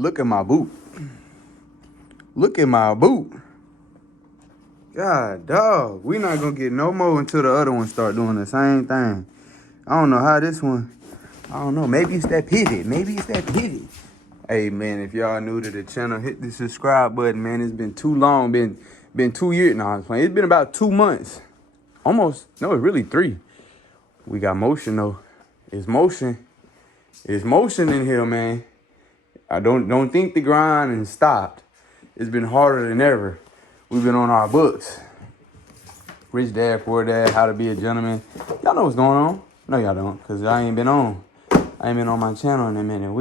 Look at my boot. Look at my boot. God, dog. We not gonna get no more until the other one start doing the same thing. I don't know how this one. I don't know. Maybe it's that pivot. Hey, man, if y'all new to the channel, hit the subscribe button, man. It's been too long. Been 2 years. No, I was playing. It's been about 2 months. Almost. No, it's really 3. We got motion, though. It's motion. It's motion in here, man. I don't think the grind has stopped. It's been harder than ever. We've been on our books. Rich Dad, Poor Dad, How to Be a Gentleman. Y'all know what's going on. No, y'all don't, because I ain't been on. I ain't been on my channel in a minute.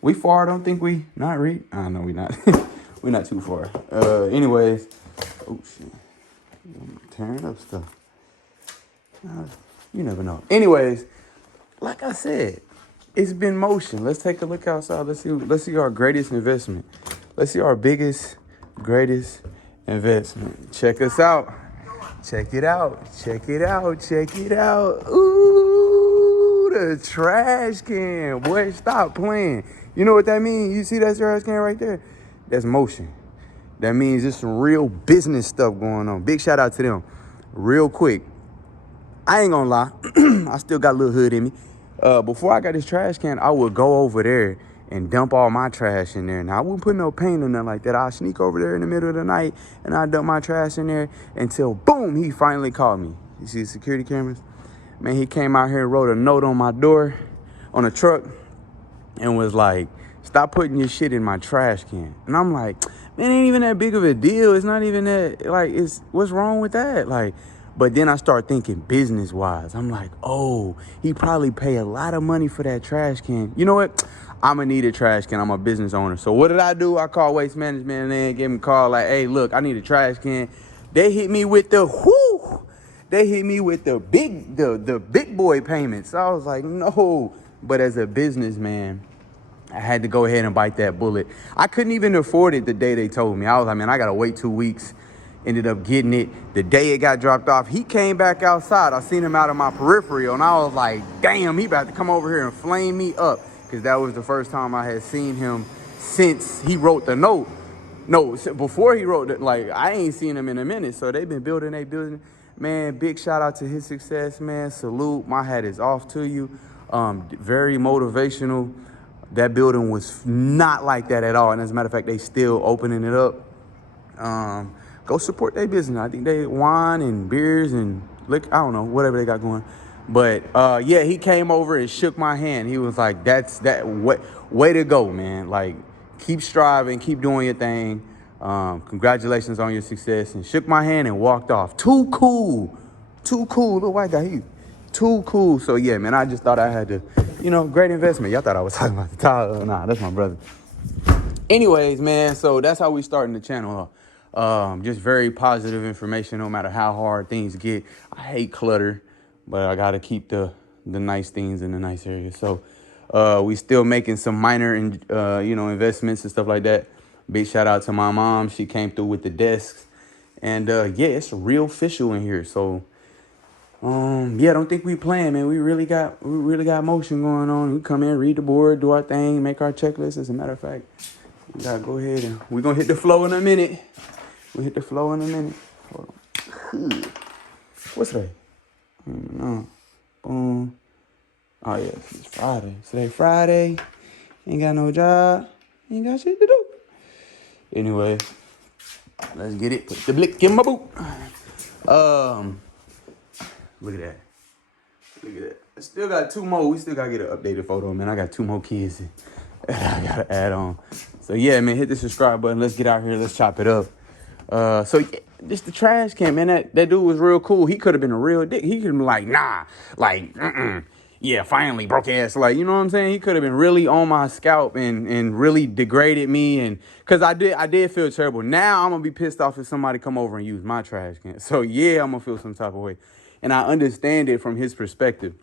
We far, don't think we not read. I know we not. We not too far. Anyways. Oh, shit. I'm tearing up stuff. You never know. Anyways, like I said, it's been motion. Let's take a look outside. Let's see our greatest investment. Let's see our biggest, greatest investment. Check us out. Check it out. Check it out. Check it out. Ooh, the trash can. Boy, stop playing. You know what that means? You see that trash can right there? That's motion. That means there's some real business stuff going on. Big shout out to them. Real quick. I ain't gonna lie. I still got a little hood in me. Before I got this trash can, I would go over there and dump all my trash in there. Now, I wouldn't put no paint or nothing like that. I'll sneak over there in the middle of the night and I'll dump my trash in there until, boom, he finally called me. You see the security cameras? Man, he came out here and wrote a note on my door on a truck and was like, stop putting your shit in my trash can. And I'm like, man, it ain't even that big of a deal. It's not even that, like, what's wrong with that? Like, but then I start thinking business-wise. I'm like, oh, he probably pay a lot of money for that trash can. You know what? I'm going to need a trash can. I'm a business owner. So what did I do? I called Waste Management and then gave them a call like, hey, look, I need a trash can. They hit me with the whoo. They hit me with the big boy payments. So I was like, no. But as a businessman, I had to go ahead and bite that bullet. I couldn't even afford it the day they told me. I was like, man, I got to wait 2 weeks. Ended up getting it. The day it got dropped off, he came back outside. I seen him out of my peripheral, and I was like, damn, he about to come over here and flame me up. Because that was the first time I had seen him since he wrote the note. No, before he wrote it, like, I ain't seen him in a minute. So they've been building their business. Man, big shout out to his success, man. Salute. My hat is off to you. Very motivational. That building was not like that at all. And as a matter of fact, they still opening it up. Go support their business. I think they wine and beers and liquor. I don't know, whatever they got going. But yeah, he came over and shook my hand. He was like, way to go, man. Like, keep striving, keep doing your thing. Congratulations on your success. And shook my hand and walked off. Too cool. Little white guy, he too cool. So yeah, man, I just thought I had to, great investment. Y'all thought I was talking about the Tyler. Nah, that's my brother. Anyways, man, so that's how we starting the channel off. Just very positive information, no matter how hard things get. I hate clutter, but I got to keep the nice things in the nice areas. So we still making some minor, investments and stuff like that. Big shout out to my mom. She came through with the desks. And, yeah, it's real official in here. So, yeah, don't think we playing, man. We really got motion going on. We come in, read the board, do our thing, make our checklist. As a matter of fact, we got to go ahead and we're going to hit the flow in a minute. Hold on. What's today? No. Boom. Oh, yeah. It's Friday. Today Friday. Ain't got no job. Ain't got shit to do. Anyway, let's get it. Put the blick in my boot. Look at that. I still got 2 more. We still got to get an updated photo, man. I got 2 more kids I got to add on. So, yeah, man, hit the subscribe button. Let's get out here. Let's chop it up. So yeah, this the trash can, man. That dude was real cool. He could have been a real dick. He could have been like, nah, like, yeah, finally, broke ass. Like, you know what I'm saying? He could have been really on my scalp and really degraded me. And cause I did feel terrible. Now I'm gonna be pissed off if somebody come over and use my trash can. So yeah, I'm gonna feel some type of way. And I understand it from his perspective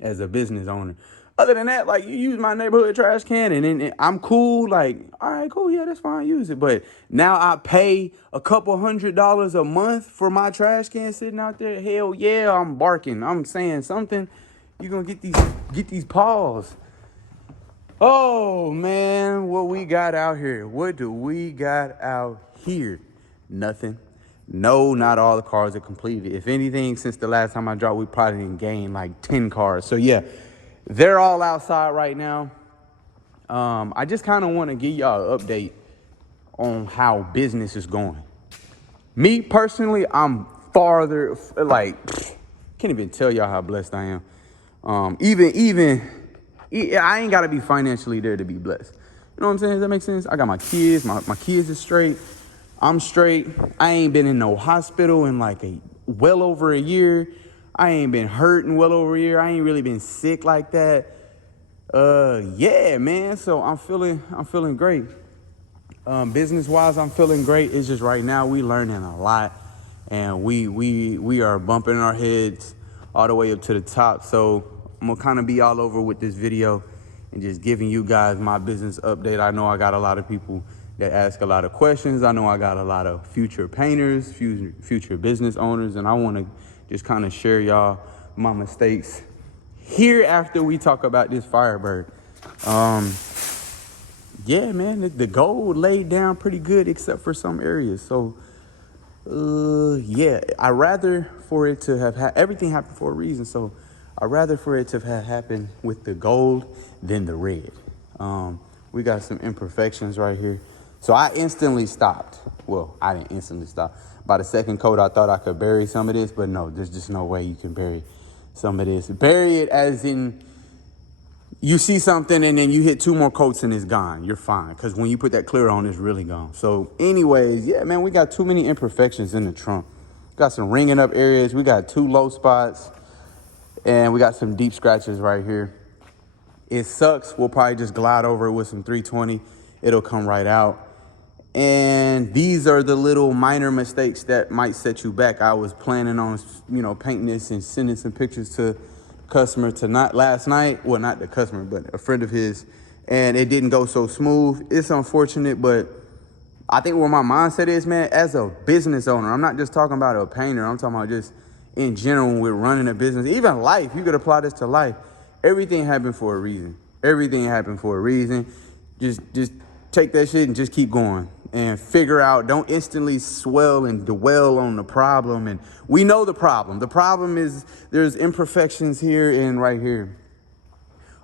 as a business owner. Other than that, like, you use my neighborhood trash can and then I'm cool. Like, all right, cool. Yeah, that's fine. Use it. But now I pay a couple $100 a month for my trash can sitting out there. Hell yeah, I'm barking. I'm saying something. You're going to get these paws. Oh man, what we got out here? What do we got out here? Nothing. No, not all the cars are completed. If anything, since the last time I dropped, we probably didn't gain like 10 cars. So yeah, they're all outside right now. I just kind of want to give y'all an update on how business is going. Me personally, I'm farther, like, can't even tell y'all how blessed I am. I ain't gotta be financially there to be blessed. You know what I'm saying? Does that make sense? I got my kids. My kids is straight. I'm straight. I ain't been in no hospital in like well over a year. I ain't been hurt in well over a year. I ain't really been sick like that. Yeah, man. So I'm feeling great. Business wise, I'm feeling great. It's just right now we learning a lot, and we are bumping our heads all the way up to the top. So I'm gonna kind of be all over with this video and just giving you guys my business update. I know I got a lot of people that ask a lot of questions. I know I got a lot of future painters, future business owners, and I want to just kind of share y'all my mistakes here after we talk about this Firebird. Yeah, man, the gold laid down pretty good except for some areas. So, yeah, I rather for it to have everything happened for a reason. So I rather for it to have happened with the gold than the red. We got some imperfections right here. So I instantly stopped. Well, I didn't instantly stop. By the second coat, I thought I could bury some of this, but no, there's just no way you can bury some of this. Bury it as in you see something and then you hit 2 more coats and it's gone. You're fine. Because when you put that clear on, it's really gone. So anyways, yeah, man, we got too many imperfections in the trunk. Got some ringing up areas. We got 2 low spots. And we got some deep scratches right here. It sucks. We'll probably just glide over it with some 320. It'll come right out. And these are the little minor mistakes that might set you back. I was planning on, painting this and sending some pictures to customer last night. Well, not the customer, but a friend of his. And it didn't go so smooth. It's unfortunate, but I think where my mindset is, man, as a business owner, I'm not just talking about a painter. I'm talking about just in general when we're running a business. Even life, you could apply this to life. Everything happened for a reason. Everything happened for a reason. Just take that shit and just keep going and figure out. Don't instantly swell and dwell on the problem. And we know the problem. The problem is there's imperfections here and right here.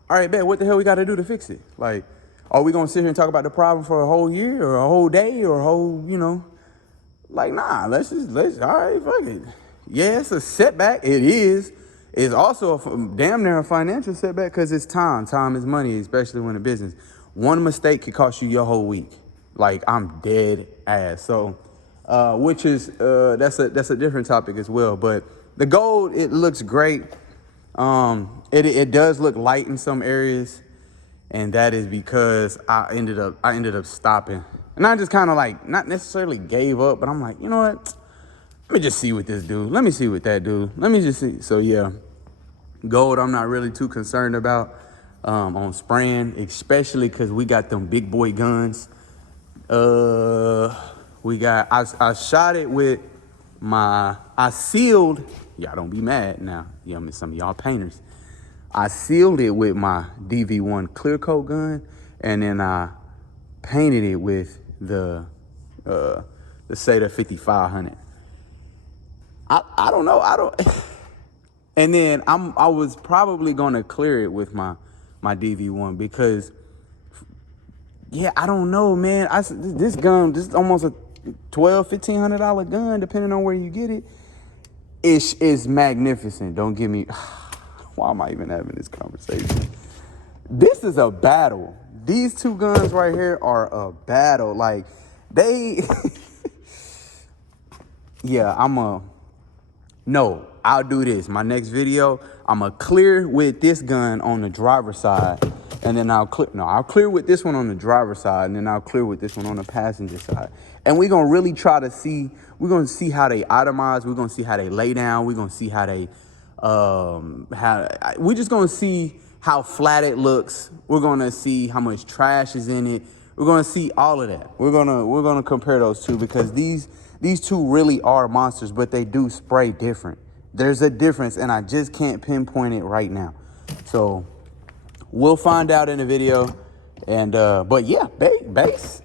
All right, bet, what the hell we got to do to fix it? Like, are we going to sit here and talk about the problem for a whole year or a whole day or a whole, like, nah, let's, all right, fuck it. Yeah, it's a setback. It is. It's also damn near a financial setback because it's time. Time is money, especially when in business. One mistake could cost you your whole week. Like, I'm dead ass. So, which is, that's a different topic as well. But the gold, it looks great. It does look light in some areas. And that is because I ended up stopping. And I just kind of like, not necessarily gave up, but I'm like, you know what? Let me just see what this do. Let me see what that do. Let me just see. So yeah, gold I'm not really too concerned about on spraying, especially because we got them big boy guns. I shot it with I sealed, y'all don't be mad now. Some of y'all painters. I sealed it with my DV1 clear coat gun, and then I painted it with the Seda 5500. I don't know. And then I was probably gonna clear it with my DV1 because, yeah, I don't know, man. This gun, this is almost a $1,200-$1,500 gun, depending on where you get it. It's magnificent. Don't get me. Why am I even having this conversation? This is a battle. These 2 guns right here are a battle. Like they, yeah. No, I'll do this. My next video, I'm going to clear with this gun on the driver's side. And then I'll clear with this one on the driver's side. And then I'll clear with this one on the passenger side. And we're going to really try to see, we're going to see how they itemize. We're going to see how they lay down. We're going to see how they, we're just going to see how flat it looks. We're going to see how much trash is in it. We're going to see all of that. We're going to compare those 2 because these 2 really are monsters, but they do spray different. There's a difference, and I just can't pinpoint it right now. So we'll find out in the video. And but yeah, bass.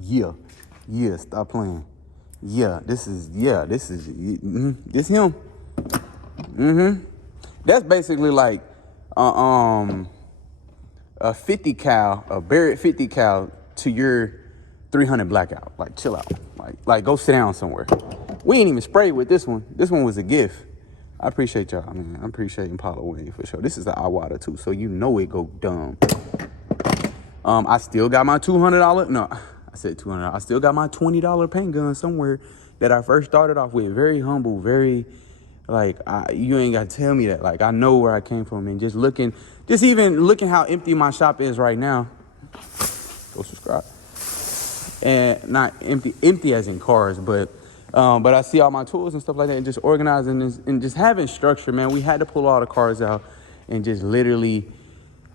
Yeah, stop playing. This is this him. That's basically like a 50 cal, a Barrett 50 cal to your 300 blackout. Like, chill out. Like go sit down somewhere. We ain't even sprayed with this one. This one was a gift. I appreciate y'all, man. I'm appreciating Paulo Wayne for sure. This is the Iwata too, so you know it go dumb. I still got my $200. No, I said $200. I still got my $20 paint gun somewhere that I first started off with. Very humble, very like you ain't gotta tell me that. Like, I know where I came from, and just even looking how empty my shop is right now. Go subscribe. And not empty as in cars, but I see all my tools and stuff like that, and just organizing this, and just having structure, man. We had to pull all the cars out and just literally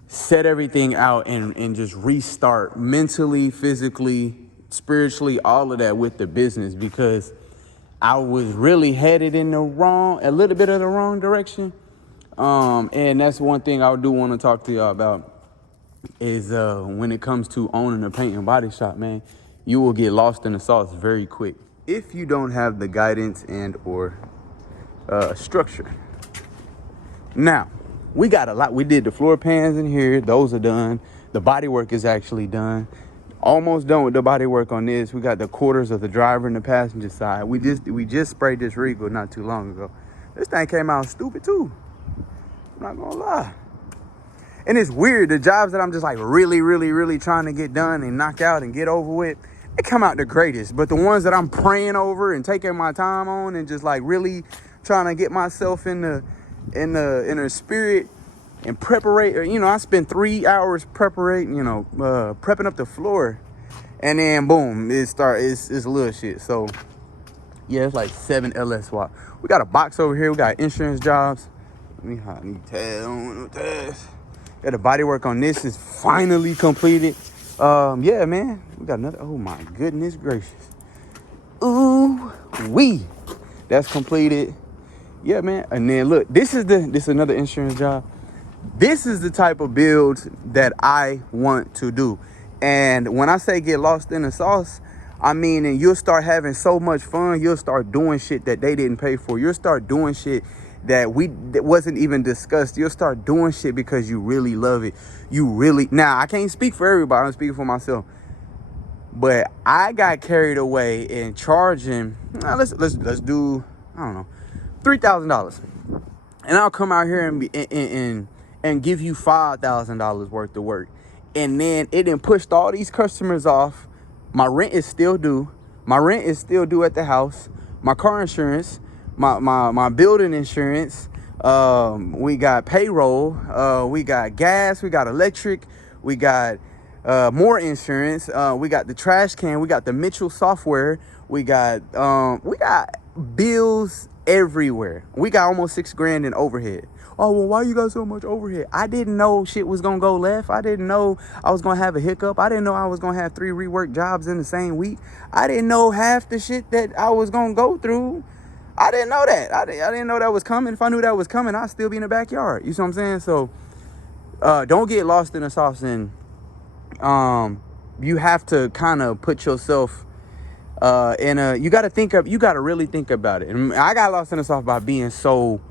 set everything out and just restart mentally, physically, spiritually, all of that with the business, because I was really headed in a little bit of the wrong direction. And that's one thing I do want to talk to y'all about is when it comes to owning a paint and body shop, man, you will get lost in the sauce very quick if you don't have the guidance and or structure. Now, we got a lot. We did the floor pans in here. Those are done. The body work is actually done. Almost done with the body work on this. We got the quarters of the driver and the passenger side. We just sprayed this Regal not too long ago. This thing came out stupid too. I'm not gonna lie. And it's weird. The jobs that I'm just like really, really, really trying to get done and knock out and get over with, they come out the greatest. But the ones that I'm praying over and taking my time on and just like really trying to get myself in the spirit and preparate, I spent 3 hours prepping up the floor, and then boom, it's a little shit. So yeah, it's like 7 LS swap. We got a box over here. We got insurance jobs. Let me need tabs on tabs. Yeah, the body work on this is finally completed. Yeah, man, we got another. Oh my goodness gracious. Ooh wee, that's completed. Yeah, man. And then look, this is another insurance job. This is the type of build that I want to do. And when I say get lost in the sauce, I mean, and you'll start having so much fun. You'll start doing shit that they didn't pay for. You'll start doing shit that wasn't even discussed. You'll start doing shit because you really love it. Now, I can't speak for everybody. I'm speaking for myself. But I got carried away in charging. Let's do, I don't know, $3,000, and I'll come out here and give you $5,000 worth of work, and then it done pushed all these customers off. My rent is still due. At the house. My car insurance, my building insurance. We got payroll. We got gas. We got electric. We got more insurance. We got the trash can. We got the Mitchell software. We got bills everywhere. We got almost $6,000 in overhead. Oh, well, why you got so much overhead? I didn't know shit was gonna go left. I didn't know I was gonna have a hiccup. I didn't know I was gonna have 3 rework jobs in the same week. I didn't know half the shit that I was gonna go through. I didn't know that. I didn't know that was coming. If I knew that was coming, I'd still be in the backyard. You see what I'm saying? So don't get lost in the sauce. And you have to kind of put yourself you gotta really think about it. And I got lost in the sauce by being so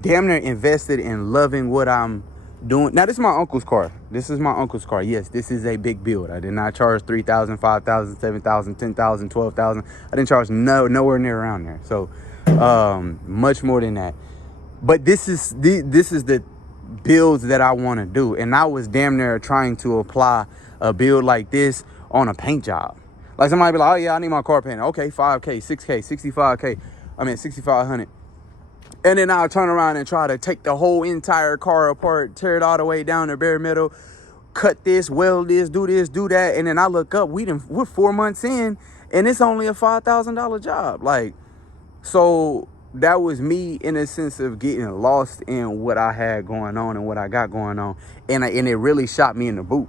damn near invested in loving what I'm doing. Now, this is my uncle's car. Yes, this is a big build. I did not charge $3,000, $5,000, $7,000, $10,000, $12,000. I didn't charge nowhere near around there. So much more than that. But this is the builds that I want to do. And I was damn near trying to apply a build like this on a paint job. Like, somebody be like, oh yeah, I need my car painted. Okay, $5K, $6K, $65K. $6,500. And then I'll turn around and try to take the whole entire car apart, tear it all the way down to bare metal, cut this, weld this, do that. And then I look up, we're 4 months in, and it's only a $5,000 job. Like, so that was me in a sense of getting lost in what I had going on and what I got going on. And it really shot me in the boot.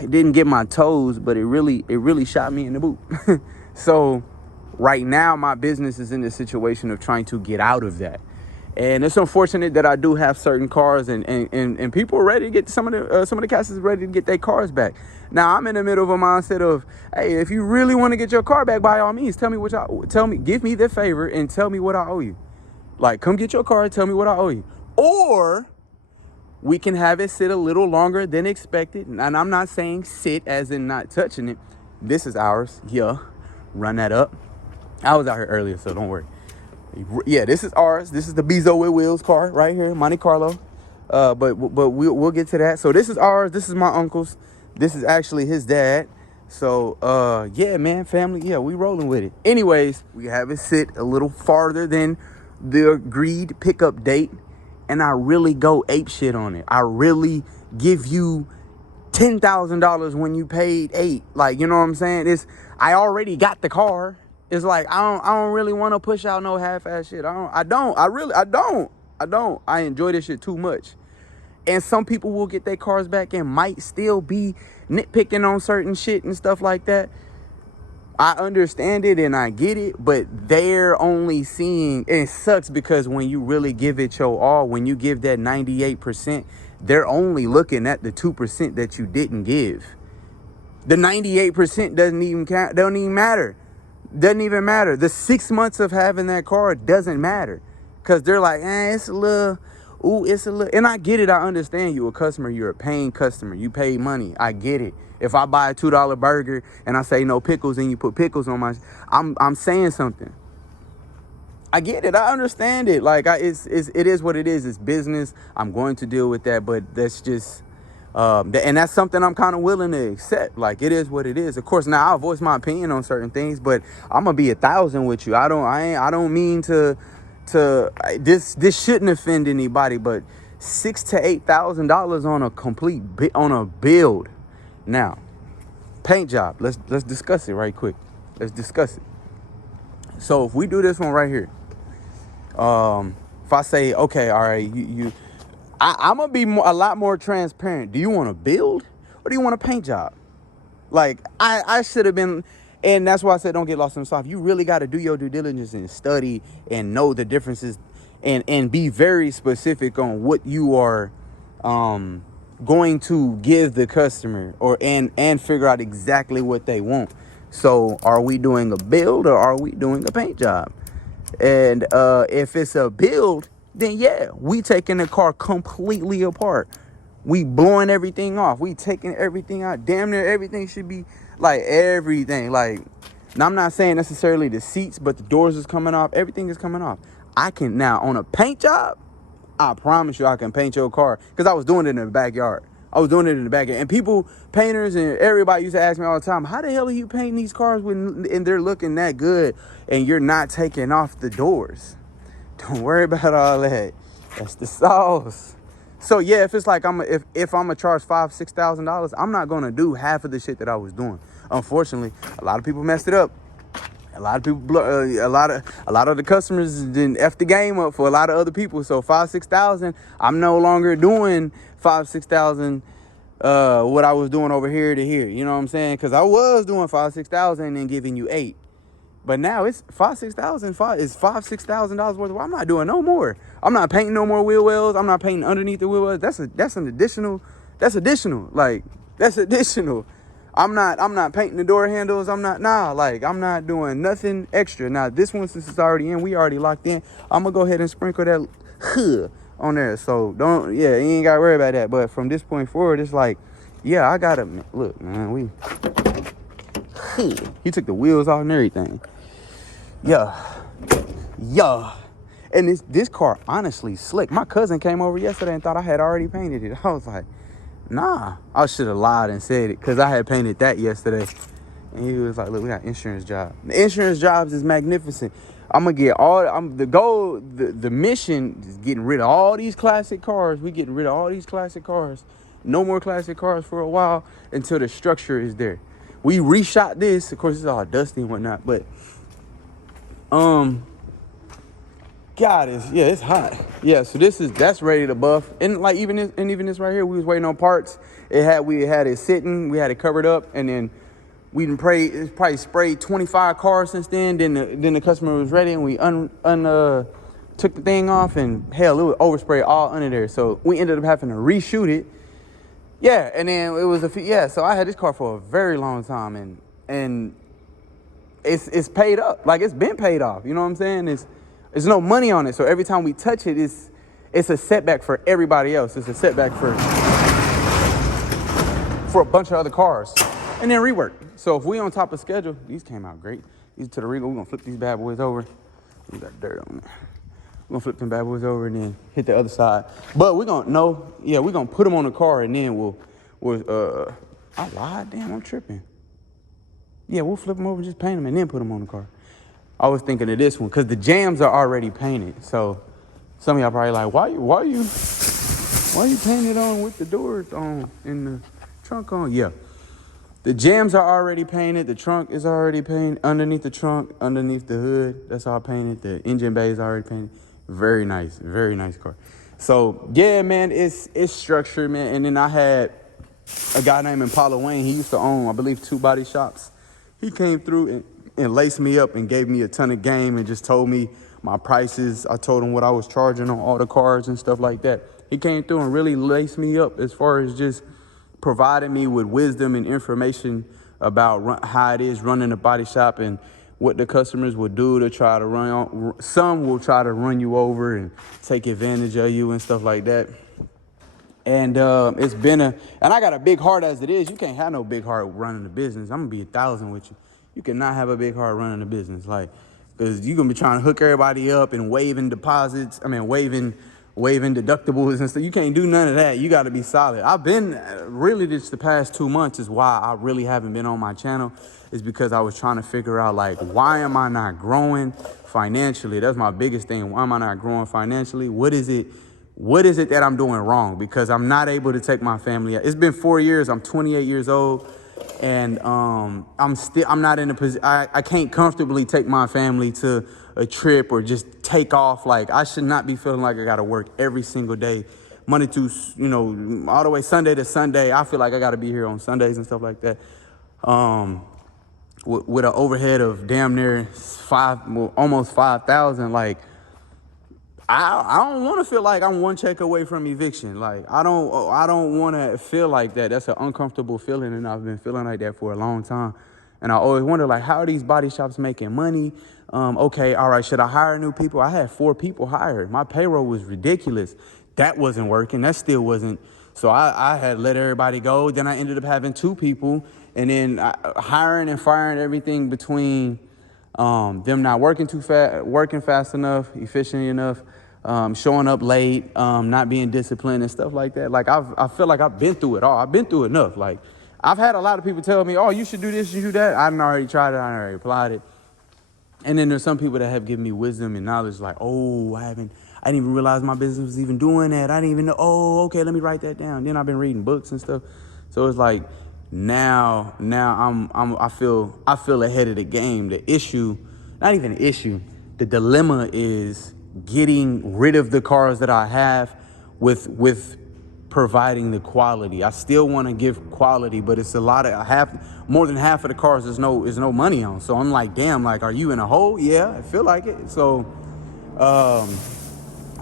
It didn't get my toes, but it really shot me in the boot. So right now, my business is in the situation of trying to get out of that. And it's unfortunate that I do have certain cars, and people are ready to get some of the cats is ready to get their cars back. Now I'm in the middle of a mindset of, hey, if you really want to get your car back, by all means, give me the favor and tell me what I owe you. Like, come get your car and tell me what I owe you. Or we can have it sit a little longer than expected. And I'm not saying sit as in not touching it. This is ours. Yeah, run that up. I was out here earlier, so don't worry. Yeah, this is ours. This is the Bezo with Wheels car right here, Monte Carlo. But we'll get to that. So this is ours. This is my uncle's. This is actually his dad. So yeah, man, family. Yeah, we rolling with it. Anyways, we have it sit a little farther than the agreed pickup date, and I really go ape shit on it. I really give you $10,000 when you paid $8,000. Like, you know what I'm saying? I already got the car. It's like, I don't really want to push out no half-ass shit. I don't. I enjoy this shit too much. And some people will get their cars back and might still be nitpicking on certain shit and stuff like that. I understand it and I get it, but they're only seeing, and it sucks because when you really give it your all, when you give that 98%, they're only looking at the 2% that you didn't give. The 98% doesn't even count, don't even matter. Doesn't even matter. The 6 months of having that car doesn't matter. Because they're like, it's a little, and I get it. I understand you a customer. You're a paying customer. You pay money. I get it. If I buy a $2 burger and I say no pickles and you put pickles on my, I'm saying something. I get it. I understand it. Like, it is what it is. It's business. I'm going to deal with that, but that's just, and that's something I'm kind of willing to accept. Like, it is what it is. Of course, now I'll voice my opinion on certain things, but I'm gonna be 1,000 with you. I don't mean to this shouldn't offend anybody, but $6,000 to $8,000 on a build. Now, paint job. Let's discuss it right quick. Let's discuss it. So if we do this one right here, if I say, okay, all right, I'm gonna be a lot more transparent. Do you want to build or do you want a paint job? Like, I should have been, and that's why I said don't get lost in the sauce. You really got to do your due diligence and study and know the differences, and be very specific on what you are going to give the customer, and figure out exactly what they want. So are we doing a build or are we doing a paint job? And if it's a build, then yeah, we taking the car completely apart. We blowing everything off. We taking everything out. Damn near everything should be, like, everything. Like, now I'm not saying necessarily the seats, but the doors is coming off. Everything is coming off. I can now, on a paint job, I promise you I can paint your car. Because I was doing it in the backyard. And people, painters and everybody used to ask me all the time, how the hell are you painting these cars and they're looking that good and you're not taking off the doors? Don't worry about all that. That's the sauce. So yeah, if it's like if I'm gonna charge $5,000-$6,000, I'm not gonna do half of the shit that I was doing. Unfortunately, a lot of people messed it up. A lot of people, a lot of the customers didn't F the game up for a lot of other people. So $5,000-$6,000, I'm no longer doing $5,000-$6,000. What I was doing over here to here, you know what I'm saying? Because I was doing $5,000-$6,000 and giving you $8,000. But now it's $5,000-$6,000 worth of work. I'm not doing no more. I'm not painting no more wheel wells. I'm not painting underneath the wheel wells. That's additional. Like, that's additional. I'm not painting the door handles. I'm not doing nothing extra. Now, this one, since it's already in, we already locked in, I'm going to go ahead and sprinkle that on there. So you ain't got to worry about that. But from this point forward, it's like, yeah, I got to, look, man, he took the wheels off and everything. Yeah. And this car, honestly, slick. My cousin came over yesterday and thought I had already painted it. I was like, nah. I should have lied and said it because I had painted that yesterday. And he was like, look, we got insurance job. The insurance jobs is magnificent. I'm going to get the goal, the mission is getting rid of all these classic cars. We getting rid of all these classic cars. No more classic cars for a while until the structure is there. We reshot this. Of course, it's all dusty and whatnot, but God, it's hot. Yeah, so that's ready to buff. And like even this right here, we was waiting on parts. We had it sitting, we had it covered up, and then it's probably sprayed 25 cars since then. Then the customer was ready, and we took the thing off, and hell, it was overspray all under there. So we ended up having to reshoot it. Yeah, and then it was so I had this car for a very long time, and it's paid up. Like, it's been paid off. You know what I'm saying? There's no money on it. So every time we touch it, it's a setback for everybody else. It's a setback for a bunch of other cars. And then rework. So if we on top of schedule, these came out great. These to the Regal. We're gonna flip these bad boys over. We got dirt on it. We're gonna flip them bad boys over and then hit the other side. But we're gonna put them on the car, and then I lied, damn, I'm tripping. Yeah, we'll flip them over, just paint them, and then put them on the car. I was thinking of this one, because the jams are already painted. So some of y'all probably like, why you painting it on with the doors on and the trunk on? Yeah. The jams are already painted. The trunk is already painted. Underneath the trunk, underneath the hood, that's all painted. The engine bay is already painted. Very nice car. So yeah, man, it's structured, man. And then I had a guy named Impala Wayne. He used to own, I believe, 2 body shops. He came through and laced me up and gave me a ton of game and just told me my prices. I told him what I was charging on all the cars and stuff like that. He came through and really laced me up as far as just providing me with wisdom and information about how it is running a body shop and what the customers will do to try to run. Some will try to run you over and take advantage of you and stuff like that. And it's been and I got a big heart as it is. You can't have no big heart running a business. I'm gonna be 1,000 with you. You cannot have a big heart running a business, like, because you're gonna be trying to hook everybody up and waving deductibles and stuff. You can't do none of that. You got to be solid. I've been really just the past 2 months is why I really haven't been on my channel, is because I was trying to figure out, like, why am I not growing financially? That's my biggest thing. Why am I not growing financially? What is it that I'm doing wrong? Because I'm not able to take my family out. It's been 4 years. I'm 28 years old. And I'm not in a position, I can't comfortably take my family to a trip or just take off. Like, I should not be feeling like I got to work every single day, Monday to, all the way Sunday to Sunday. I feel like I got to be here on Sundays and stuff like that. With an overhead of damn near almost 5,000, like, I don't want to feel like I'm one check away from eviction. Like, I don't want to feel like that. That's an uncomfortable feeling, and I've been feeling like that for a long time. And I always wonder, like, how are these body shops making money? Okay, all right, should I hire new people? I had 4 people hired. My payroll was ridiculous. That wasn't working. That still wasn't. So I had let everybody go. Then I ended up having 2 people, and then hiring and firing everything between them not working fast enough, efficient enough, showing up late, not being disciplined and stuff like that. Like, I feel like I've been through it all. I've been through enough. Like, I've had a lot of people tell me, oh, you should do this, you should do that. I done already tried it. I already applied it. And then there's some people that have given me wisdom and knowledge, like, oh, I didn't even realize my business was even doing that. I didn't even know. Oh, okay, let me write that down. Then I've been reading books and stuff. So it's like, now I feel ahead of the game. The issue, not even an issue, the dilemma is getting rid of the cars that I have with providing the quality. I still want to give quality, but it's more than half of the cars is no money on. So I'm like, damn, like, are you in a hole? Yeah, I feel like it. So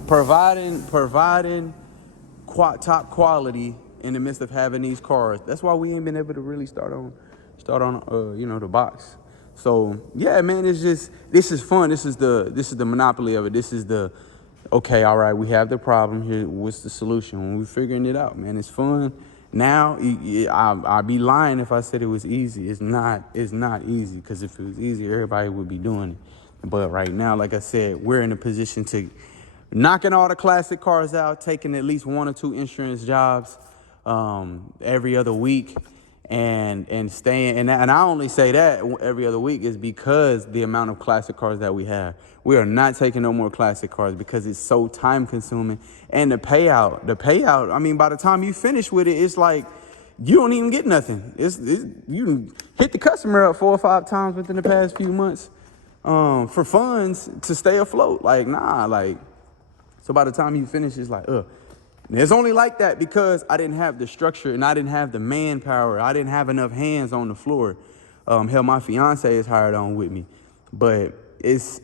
providing top quality in the midst of having these cars. That's why we ain't been able to really start on the box. So yeah, man, this is fun. This is the monopoly of it. This is the, okay, all right, we have the problem here. What's the solution? When we're figuring it out, man, it's fun. Now, I'd be lying if I said it was easy. It's not easy, because if it was easy, everybody would be doing it. But right now, like I said, we're in a position to knocking all the classic cars out, taking at least 1 or 2 insurance jobs every other week, and staying. And I only say that every other week is because the amount of classic cars that we have. We are not taking no more classic cars because it's so time consuming. And the payout, I mean, by the time you finish with it, it's like you don't even get nothing. You hit the customer up 4 or 5 times within the past few months for funds to stay afloat. Like, nah, like, so by the time you finish, it's like, And it's only like that because I didn't have the structure and I didn't have the manpower. I didn't have enough hands on the floor. Hell, my fiance is hired on with me. But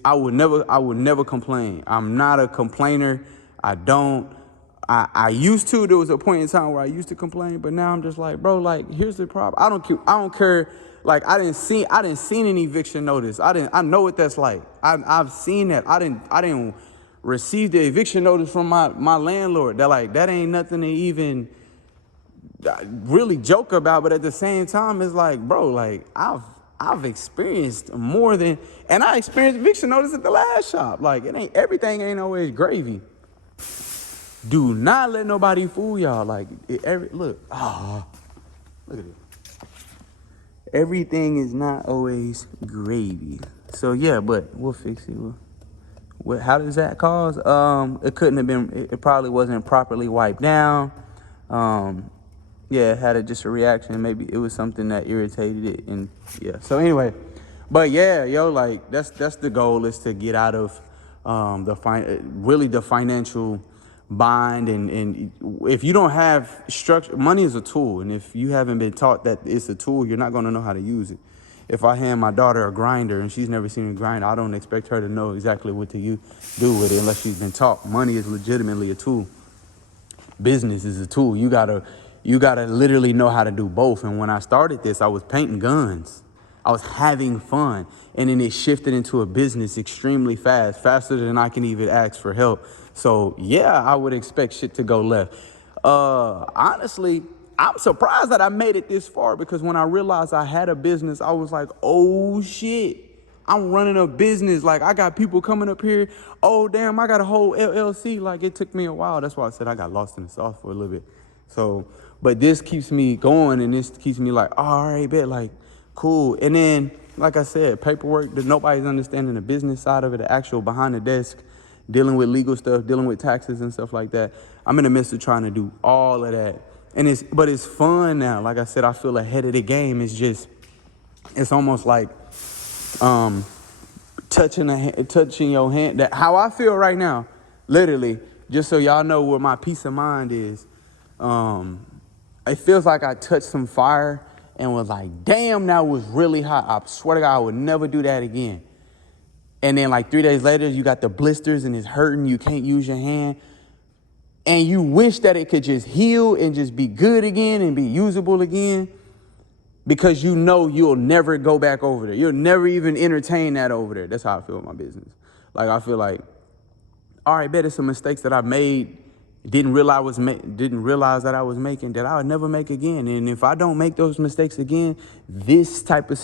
I would never complain. I'm not a complainer. I used to. There was a point in time where I used to complain, but now I'm just like, bro, like, here's the problem. I don't care. Like, I didn't see an eviction notice. I know what that's like. I've seen that. I didn't receive the eviction notice from my landlord. That ain't nothing to even really joke about. But at the same time, it's like, bro, like, I've experienced more than, and I experienced eviction notice at the last shop. Like, everything ain't always gravy. Do not let nobody fool y'all. Like, look at it. Everything is not always gravy. So yeah, but we'll fix it. How does that cause? It couldn't have been. It probably wasn't properly wiped down. Yeah, it had just a reaction. Maybe it was something that irritated it, and yeah. So anyway, but yeah, yo, like that's the goal, is to get out of the financial bind, and if you don't have structure, money is a tool, and if you haven't been taught that it's a tool, you're not going to know how to use it. If I hand my daughter a grinder and she's never seen a grinder, I don't expect her to know exactly what to do with it unless she's been taught. Money is legitimately a tool. Business is a tool. You gotta literally know how to do both. And when I started this, I was painting guns. I was having fun, and then it shifted into a business extremely fast, faster than I can even ask for help. So yeah, I would expect shit to go left. Honestly, I'm surprised that I made it this far, because when I realized I had a business, I was like, oh shit, I'm running a business. Like, I got people coming up here. Oh damn, I got a whole LLC. Like, it took me a while. That's why I said I got lost in the sauce for a little bit. So, but this keeps me going, and this keeps me like, oh, all right, bet, like, cool. And then, like I said, paperwork, that nobody's understanding the business side of it, the actual behind the desk, dealing with legal stuff, dealing with taxes and stuff like that. I'm in the midst of trying to do all of that. But it's fun now. Like I said, I feel ahead of the game. It's almost like touching your hand. That how I feel right now, literally, just so y'all know where my peace of mind is. It feels like I touched some fire and was like, damn, that was really hot. I swear to God, I would never do that again. And then like 3 days later, you got the blisters and it's hurting. You can't use your hand. And you wish that it could just heal and just be good again and be usable again, because you know you'll never go back over there. You'll never even entertain that over there. That's how I feel with my business. Like, I feel like, all right, bet, it's some mistakes that I made, didn't realize that I was making, that I would never make again. And if I don't make those mistakes again, those type of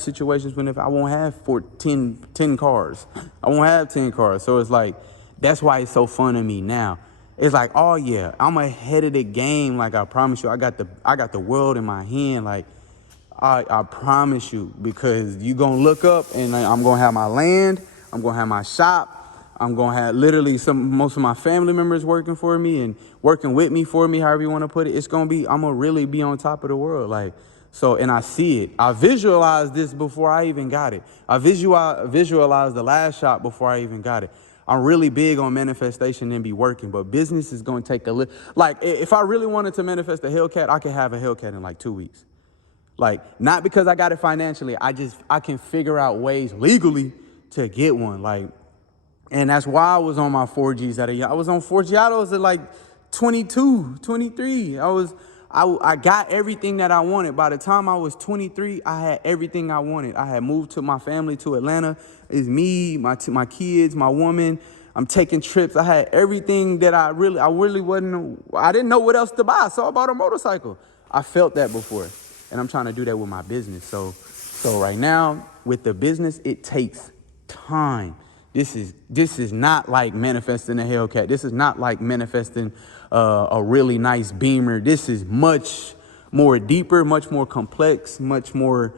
situations, if I won't have 10 cars, I won't have 10 cars. So it's like, that's why it's so fun to me now. It's like, oh yeah, I'm ahead of the game. Like, I promise you, I got the world in my hand. Like, I promise you, because you gonna look up and I'm gonna have my land, I'm gonna have my shop, I'm gonna have literally most of my family members working for me and working with me, for me, however you want to put it. I'm gonna really be on top of the world. Like, so, and I see it. I visualized this before I even got it. I visualized the last shop before I even got it. I'm really big on manifestation and be working, but business is going to take a little. Like, if I really wanted to manifest a Hellcat, I could have a Hellcat in like 2 weeks. Like, not because I got it financially. I can figure out ways legally to get one. Like, and that's why I was on my 4Gs I was on 4G autos at like 22, 23. I got everything that I wanted. By the time I was 23, I had everything I wanted. I had moved to my family to Atlanta. It's me, my kids, my woman. I'm taking trips. I had everything that I didn't know what else to buy. So I bought a motorcycle. I felt that before. And I'm trying to do that with my business. So right now, with the business, it takes time. This is not like manifesting a Hellcat. This is not like manifesting a really nice Beamer. This is much more deeper, much more complex, much more,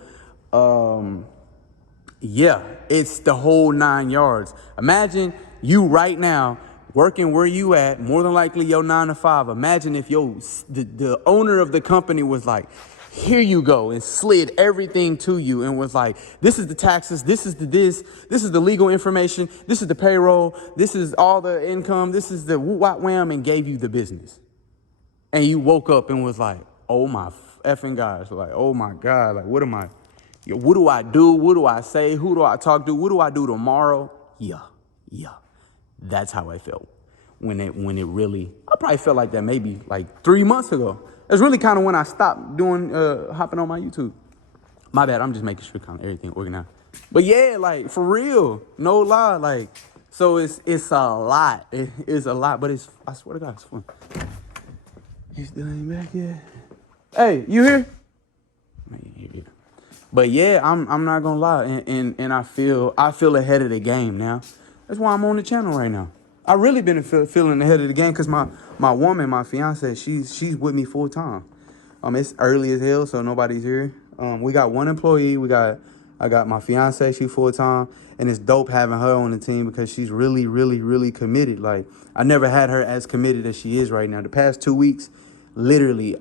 it's the whole 9 yards. Imagine you right now working where you at, more than likely your 9 to 5. Imagine if the owner of the company was like, here you go, and slid everything to you and was like, this is the taxes, this is the legal information, this is the payroll, this is all the income, this is the wham, and gave you the business. And you woke up and was like, oh my effing God. So like, oh my God, like, what am I What do I do? What do I say? Who do I talk to? What do I do tomorrow? Yeah. That's how I felt when it really, I probably felt like that maybe like 3 months ago. That's really kind of when I stopped doing, hopping on my YouTube. My bad, I'm just making sure kind of everything organized. But yeah, like for real, no lie, like, so it's a lot. It's a lot, but I swear to God, it's fun. He still ain't back yet. Hey, you here? Yeah. But yeah, I'm not gonna lie, and I feel ahead of the game now. That's why I'm on the channel right now. I really been feeling ahead of the game because my woman, my fiance, she's with me full time. It's early as hell, so nobody's here. We got one employee. I got my fiance, she full time, and it's dope having her on the team because she's really, really, really committed. Like, I never had her as committed as she is right now. The past 2 weeks, literally,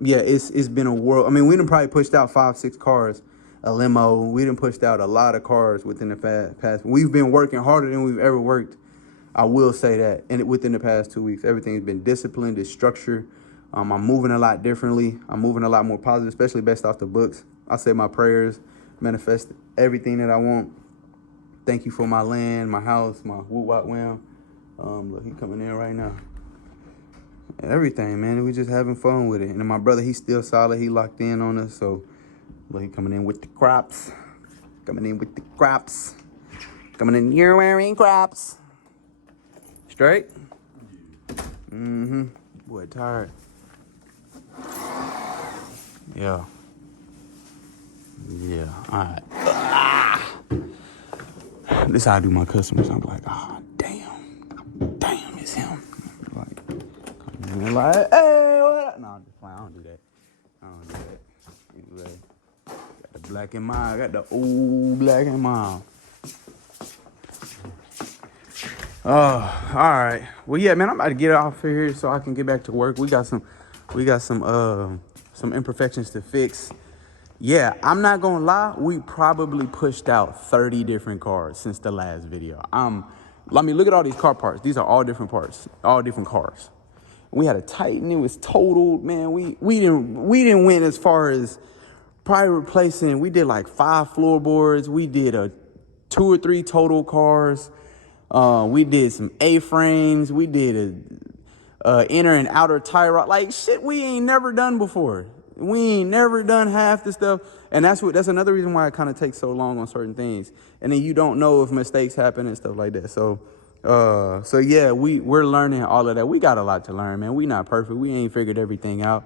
yeah, it's been a world. I mean, we done probably pushed out 5-6 cars, a limo. We done pushed out a lot of cars within the past. We've been working harder than we've ever worked. I will say that. And within the past 2 weeks, everything's been disciplined, it's structured. I'm moving a lot differently. I'm moving a lot more positive, especially based off the books. I say my prayers, manifest everything that I want. Thank you for my land, my house, my woo-wop wham. Look, he coming in right now. Everything, man. We just having fun with it. And then my brother, he's still solid. He locked in on us. So, look, he coming in with the crops. Coming in with the crops. Coming in, you're wearing crops. Straight? Mm-hmm. Boy, tired. Yeah. All right. This is how I do my customers. I'm like, damn, it's him. Like, come in like, hey, what up? No, I'm just playing. I don't do that. Anyway, got the black and mild. Got the old black and mild. All right. Well, yeah, man, I'm about to get off here so I can get back to work. We got some imperfections to fix. Yeah, I'm not gonna lie. We probably pushed out 30 different cars since the last video. Let me look at all these car parts. These are all different parts, all different cars. We had a Titan. It was totaled. Man, we didn't win as far as probably replacing. We did like 5 floorboards. We did 2 or 3 total cars. We did some A-frames. We did a inner and outer tie rod. Like shit we ain't never done before. We ain't never done half the stuff. And that's another reason why it kind of takes so long on certain things. And then you don't know if mistakes happen and stuff like that. So yeah, we're learning all of that. We got a lot to learn, man. We not perfect. We ain't figured everything out.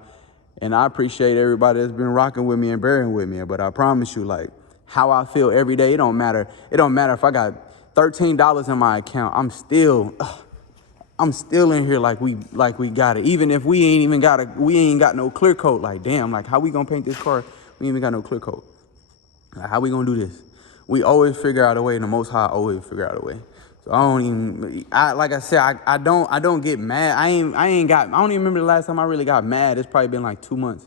And I appreciate everybody that's been rocking with me and bearing with me. But I promise you, like, how I feel every day, it don't matter. It don't matter if I got $13 in my account. I'm still in here like we got it. Even if we ain't got no clear coat. Like, damn, like how we gonna paint this car? We ain't even got no clear coat. Like, how we gonna do this? We always figure out a way, and the Most High always figure out a way. So like I said, I don't get mad. I don't even remember the last time I really got mad. It's probably been like 2 months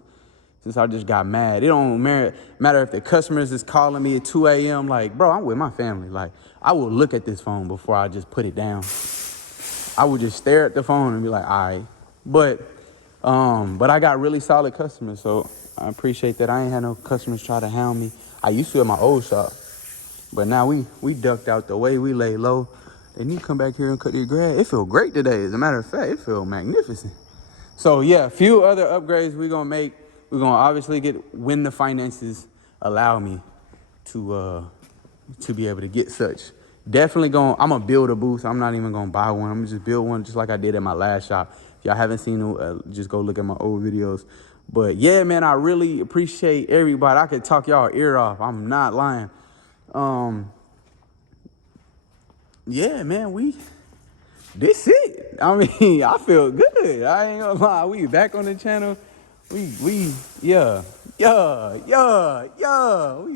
since I just got mad. It don't matter if the customers is calling me at 2 a.m. Like, bro, I'm with my family. Like, I will look at this phone before I just put it down. I would just stare at the phone and be like, all right. But I got really solid customers, so I appreciate that. I ain't had no customers try to hound me. I used to at my old shop, but now we ducked out the way. We lay low. They need to come back here and cut their grass. It feel great today. As a matter of fact, it feel magnificent. So yeah, a few other upgrades we're gonna make. We're gonna obviously get when the finances allow me to be able to get such. Definitely I'm gonna build a booth. I'm not even gonna buy one. I'm gonna just build one just like I did at my last shop. If y'all haven't seen it, just go look at my old videos. But yeah, man, I really appreciate everybody. I could talk y'all ear off. I'm not lying. Yeah, man, this it. I mean, I feel good. I ain't gonna lie. We back on the channel. Yeah. We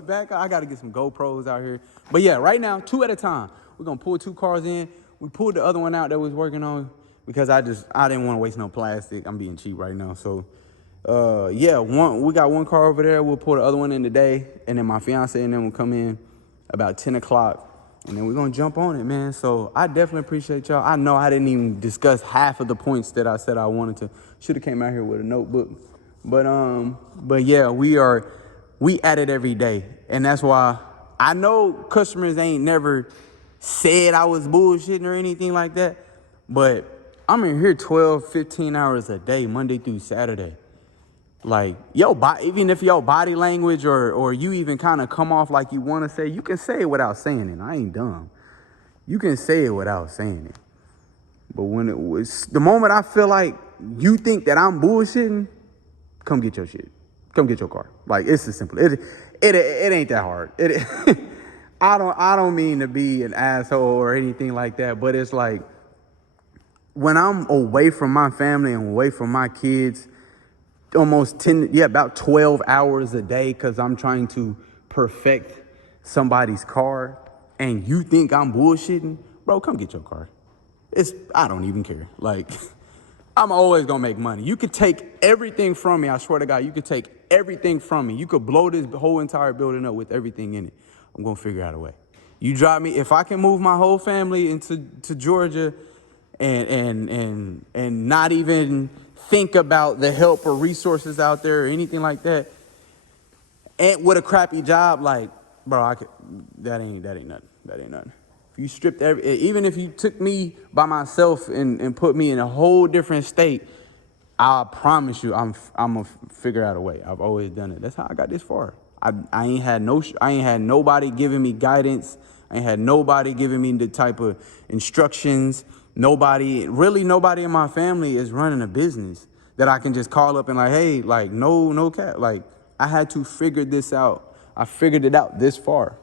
back. I gotta get some GoPros out here. But yeah, right now, 2 at a time. We're gonna pull 2 cars in. We pulled the other one out that we was working on because I didn't want to waste no plastic. I'm being cheap right now. So yeah, we got 1 car over there. We'll pull the other one in today. And then my fiance and them will come in about 10 o'clock. And then we're gonna jump on it, man. So I definitely appreciate y'all. I know I didn't even discuss half of the points that I said I wanted to. Should have came out here with a notebook. But yeah, we are we at it every day. And that's why I know customers ain't never said I was bullshitting or anything like that, but I'm in here 12, 15 hours a day, Monday through Saturday. Like, even if your body language or you even kind of come off like you want to say, you can say it without saying it. I ain't dumb. You can say it without saying it. But when it was the moment I feel like you think that I'm bullshitting, come get your shit. Come get your car. Like, it's as simple. It ain't that hard. I don't mean to be an asshole or anything like that, but it's like when I'm away from my family and away from my kids, about 12 hours a day, because I'm trying to perfect somebody's car, and you think I'm bullshitting, bro, come get your car. I don't even care. Like, I'm always gonna make money. You could take everything from me. I swear to God, you could take everything from me. You could blow this whole entire building up with everything in it. I'm gonna figure out a way. You drive me, if I can move my whole family into Georgia and not even think about the help or resources out there or anything like that, and with a crappy job, like, bro, that ain't nothing. That ain't nothing. If you stripped even if you took me by myself and put me in a whole different state, I promise you, I'm gonna figure out a way. I've always done it. That's how I got this far. I ain't had nobody giving me guidance. I ain't had nobody giving me the type of instructions. Nobody in my family is running a business that I can just call up and like, hey, like, no cap. Like, I had to figure this out. I figured it out this far.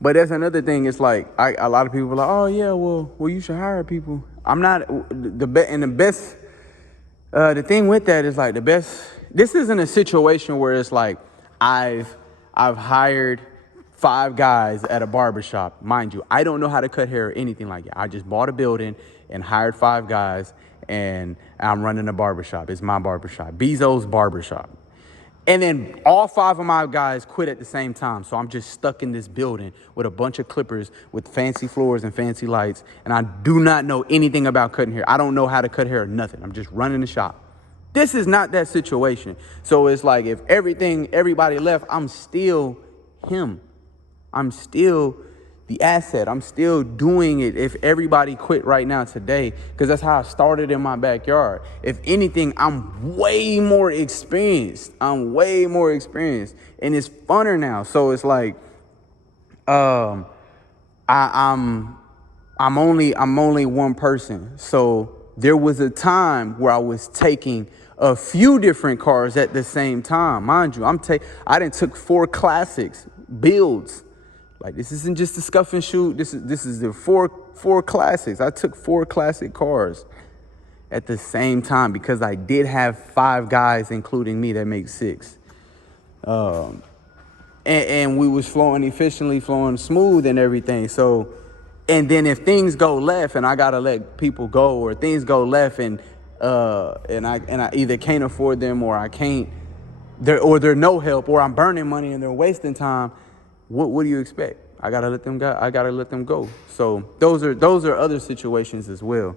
But that's another thing. It's like a lot of people are like, oh yeah, well, you should hire people. I'm not the best. The thing with that is like the best. This isn't a situation where it's like I've hired 5 guys at a barbershop. Mind you, I don't know how to cut hair or anything like that. I just bought a building and hired 5 guys, and I'm running a barbershop. It's my barbershop, Bezos Barbershop. And then all 5 of my guys quit at the same time. So I'm just stuck in this building with a bunch of clippers with fancy floors and fancy lights. And I do not know anything about cutting hair. I don't know how to cut hair or nothing. I'm just running the shop. This is not that situation. So it's like if everybody left, I'm still him. I'm still the asset. I'm still doing it if everybody quit right now today, because that's how I started in my backyard. If anything, I'm way more experienced. And it's funner now. So it's like, I'm only one person. So there was a time where I was taking a few different cars at the same time. Mind you, I done took 4 classics builds. Like, this isn't just a scuff and shoot. This is the four classics. I took 4 classic cars at the same time because I did have 5 guys, including me, that makes 6. And we was flowing efficiently, flowing smooth and everything. So, and then if things go left and I gotta let people go, or things go left and I either can't afford them, or I can't, they're no help, or I'm burning money and they're wasting time. What do you expect? I gotta let them go. So those are other situations as well.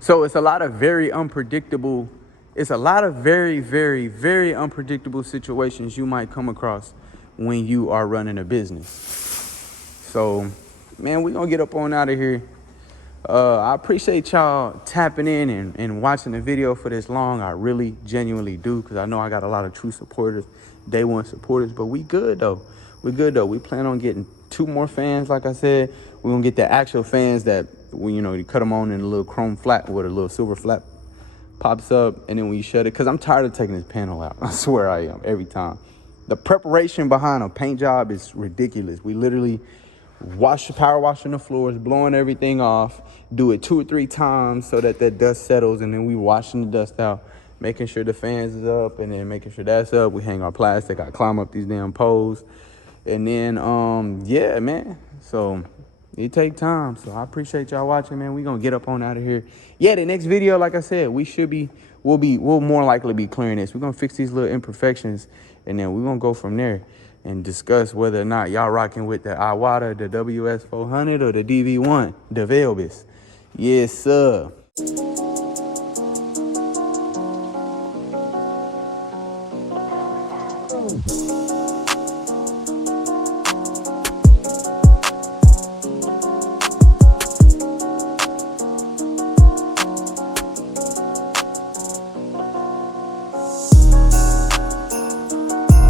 So it's a lot of very unpredictable. It's a lot of very, very, very unpredictable situations you might come across when you are running a business. So, man, we're gonna get up on out of here. I appreciate y'all tapping in and watching the video for this long. I really genuinely do, because I know I got a lot of true supporters, day one supporters. But we good though. We plan on getting 2 more fans. Like I said, we're gonna get the actual fans that when you cut them on in a little chrome flat with a little silver flap pops up, and then when you shut it, because I'm tired of taking this panel out. I swear I am, every time. The preparation behind a paint job is ridiculous. We literally power washing the floors, blowing everything off, do it 2 or 3 times so that dust settles, and then we washing the dust out, making sure the fans is up, and then making sure that's up. We hang our plastic. I climb up these damn poles. And then, yeah, man. So it take time. So I appreciate y'all watching, man. We gonna get up on out of here. Yeah, the next video, like I said, we'll more likely be clearing this. We're gonna fix these little imperfections, and then we're gonna go from there and discuss whether or not y'all rocking with the Iwata, the WS400, or the DV1, the Velbis. Yes, sir.